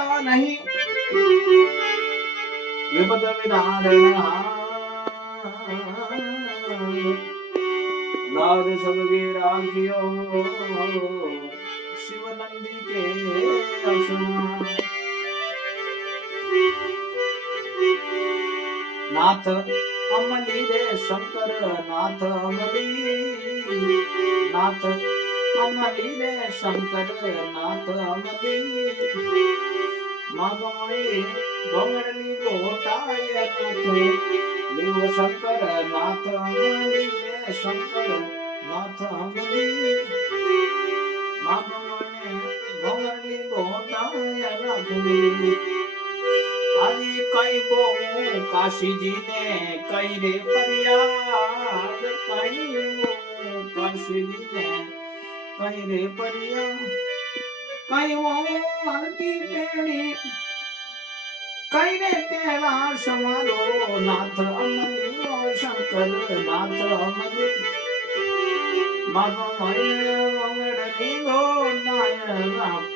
માનતા નહીં વિપદ વિધારણ લાજ સબગે રાખ્યો શિવનંદી કે અસુર નાથ અમલી રે શંકર નાથ અમલી નાથ અમલી રે શંકર નાથ અમલી માગમણી ભોંગડની ગોટાય નાથ દેવ શંકર નાથ અમલી રે શંકર નાથ અમલી માગમણે ભોંગડની ગોટાય નાથ આજી કઈ બોમું કાશીજી ને કઈ રે ફરિયાદ કઈ બોમું કાશીજી ને કઈ રે ફરિયાદ કઈ બોમું હરકી પેણી કઈ રે તેલા સમારો નાથ અમલી ઓ શંકર નાથ અમલી માગો મરે મંગળની ગોટાય